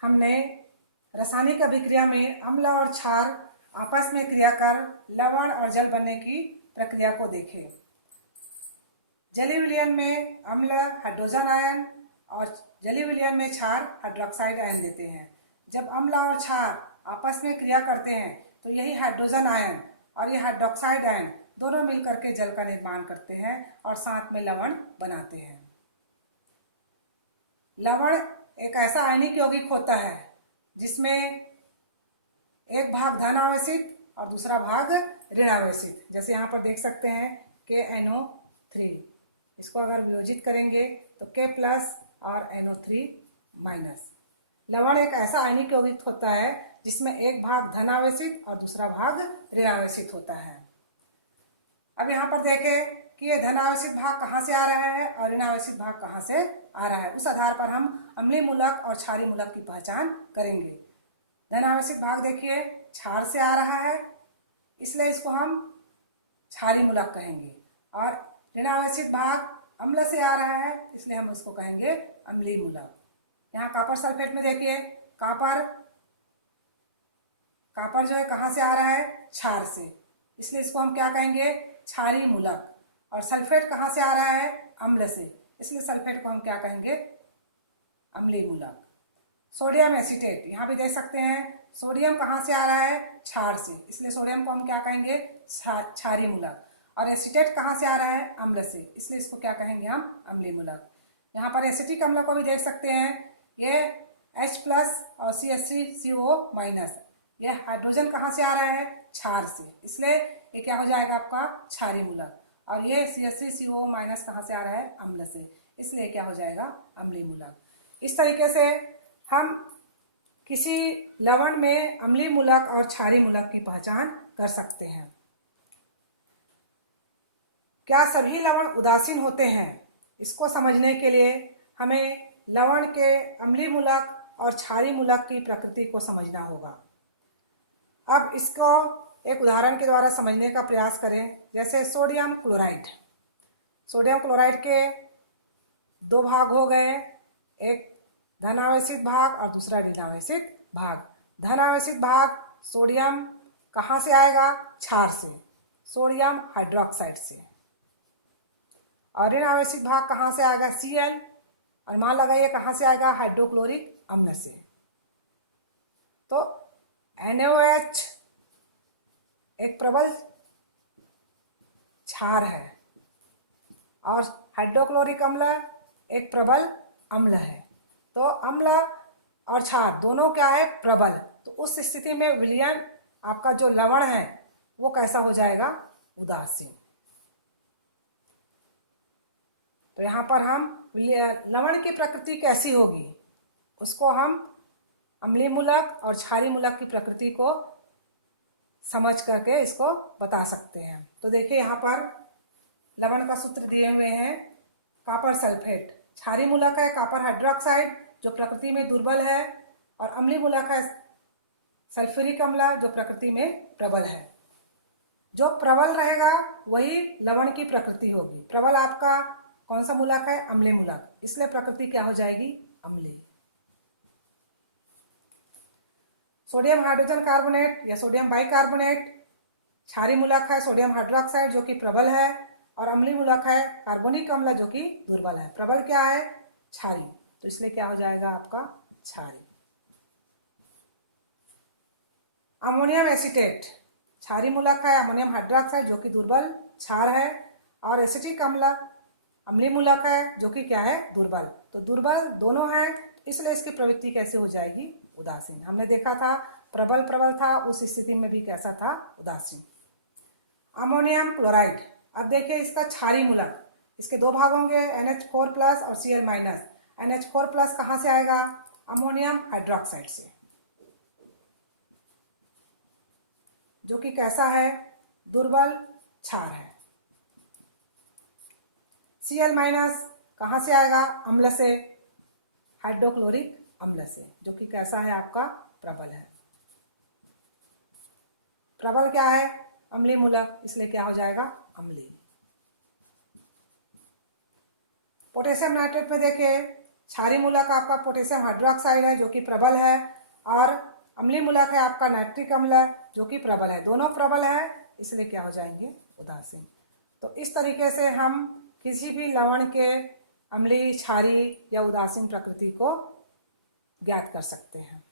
हमने रासायनिक अभिक्रिया में अम्ल और क्षार आपस में क्रिया कर लवण और जल बनने की प्रक्रिया को देखे। जलीय विलयन में अम्ल हाइड्रोजन आयन और जलीय विलयन में क्षार हाइड्रोक्साइड आयन देते हैं। जब अम्ल और क्षार आपस में क्रिया करते हैं तो यही हाइड्रोजन आयन और ये हाइड्रोक्साइड आयन दोनों मिलकर के जल का निर्माण करते हैं और साथ में लवण बनाते हैं। लवण एक ऐसा आयनिक यौगिक होता है जिसमें एक भाग धन आवेशित और दूसरा भाग ऋण आवेशित। जैसे यहाँ पर देख सकते हैं KNO3, इसको अगर वियोजित करेंगे तो K+ और NO3-। लवण एक ऐसा आयनिक यौगिक होता है जिसमें एक भाग धन आवेशित और दूसरा भाग ऋण आवेशित होता है। अब यहाँ पर देखें कि ये धन आवेशित भाग कहाँ से आ रहा है और ऋण आवेशित भाग कहाँ से आ रहा है। उस आधार पर हम अम्लीय मूलक और क्षारीय मूलक की पहचान करेंगे। धन आवेशित भाग देखिए क्षार से आ रहा है, इसलिए इसको हम क्षारीय मूलक कहेंगे, और ऋण आवेशित भाग अम्ल से आ रहा है, इसलिए हम इसको कहेंगे अम्लीय मूलक। यहाँ कॉपर सल्फेट में देखिए कॉपर जो है कहाँ से आ रहा है, क्षार से, इसलिए इसको हम क्या कहेंगे, क्षारीय मूलक। और सल्फेट कहाँ से आ रहा है, अम्ल से, इसलिए सल्फेट को हम क्या कहेंगे, अम्लीय मूलक। सोडियम एसीटेट, यहाँ भी देख सकते हैं सोडियम कहाँ से आ रहा है, क्षार से, इसलिए सोडियम को हम क्या कहेंगे, क्षारीय मूलक। और एसीटेट कहाँ से आ रहा है, अम्ल से, इसलिए इसको क्या कहेंगे हम, अम्लीय मूलक। यहाँ पर एसिटिक अम्ल को भी देख सकते हैं, ये H+ और CH3CO-, ये हाइड्रोजन कहाँ से आ रहा है, क्षार से, इसलिए ये क्या हो जाएगा आपका क्षारीय मूलक। और ये CH3CO- कहाँ से आ रहा है, अम्ल से, इसलिए क्या हो जाएगा, अम्लीय मूलक। इस तरीके से हम किसी लवण में अम्लीय मूलक और क्षारीय मूलक की पहचान कर सकते हैं। क्या सभी लवण उदासीन होते हैं, इसको समझने के लिए हमें लवण के अम्लीय मूलक और क्षारीय मूलक की प्रकृति को समझना होगा। अब इसको एक उदाहरण के द्वारा समझने का प्रयास करें। जैसे सोडियम क्लोराइड, सोडियम क्लोराइड के दो भाग हो गए, एक धन आवेशित भाग और दूसरा ऋण आवेशित भाग। धन आवेशित भाग सोडियम कहाँ से आएगा, क्षार से, सोडियम हाइड्रोक्साइड से। और ऋण आवेशित भाग कहाँ से आएगा, Cl, और मान लगाइए कहाँ से आएगा, हाइड्रोक्लोरिक अम्ल से। तो NaOH एक प्रबल क्षार है और हाइड्रोक्लोरिक अम्ल एक प्रबल अम्ल है। तो अम्ल और क्षार दोनों क्या है, प्रबल। तो उस स्थिति में विलयन आपका जो लवण है वो कैसा हो जाएगा, उदासीन। तो यहाँ पर हम लवण की प्रकृति कैसी होगी उसको हम अम्लीय मूलक और क्षारीय मूलक की प्रकृति को समझ करके इसको बता सकते हैं। तो देखिए यहाँ पर लवण का सूत्र दिए हुए हैं। कॉपर सल्फेट क्षारीय मूलक है, कॉपर हाइड्रोक्साइड जो प्रकृति में दुर्बल है, और अम्लीय मूलक है सल्फ्यूरिक अम्ल जो प्रकृति में प्रबल है। जो प्रबल रहेगा वही लवण की प्रकृति होगी। प्रबल आपका कौन सा मूलक है, अम्लीय मूलक, इसलिए प्रकृति क्या हो जाएगी, अम्लीय। सोडियम हाइड्रोजन कार्बोनेट या सोडियम बाइकार्बोनेट क्षारीय मूलक है, सोडियम हाइड्रोक्साइड जो कि प्रबल है, और अम्लीय मूलक है कार्बोनिक अम्ल जो कि दुर्बल है। प्रबल क्या है, क्षारीय, तो इसलिए क्या हो जाएगा आपका क्षारीय। अमोनियम एसीटेट क्षारीय मूलक है, अमोनियम हाइड्रोक्साइड जो कि दुर्बल क्षार है, और एसिटिक अम्ल अम्लीय मूलक है जो कि क्या है, दुर्बल। तो दुर्बल दोनों हैं, इसलिए इसकी प्रवृत्ति कैसे हो जाएगी, उदासीन। हमने देखा था प्रबल प्रबल था, उस स्थिति में भी कैसा था, उदासीन। अमोनियम क्लोराइड, अब देखिए इसका क्षारीय मूलक, इसके दो भाग होंगे NH4+ और Cl-। NH4+ कहाँ से आएगा, अमोनियम हाइड्रोक्साइड से, जो कि कैसा है, दुर्बल क्षार है। Cl- कहाँ से आएगा, अम्ल से, हाइड्रोक्लोरिक अम्ल से, जो कि कैसा है आपका, प्रबल है। प्रबल क्या है, अम्लीय मूलक, इसलिए क्या हो जाएगा, अम्लीय। पोटेशियम नाइट्रेट में देखिए क्षारीय मूलक आपका पोटेशियम हाइड्रोक्साइड है जो कि प्रबल है, और अम्लीय मूलक है आपका नाइट्रिक अम्ल जो कि प्रबल है। दोनों प्रबल है, इसलिए क्या हो जाएंगे, उदासीन। तो इस तरीके से हम किसी भी लवण के अम्लीय, क्षारीय या उदासीन प्रकृति को ज्ञात कर सकते हैं।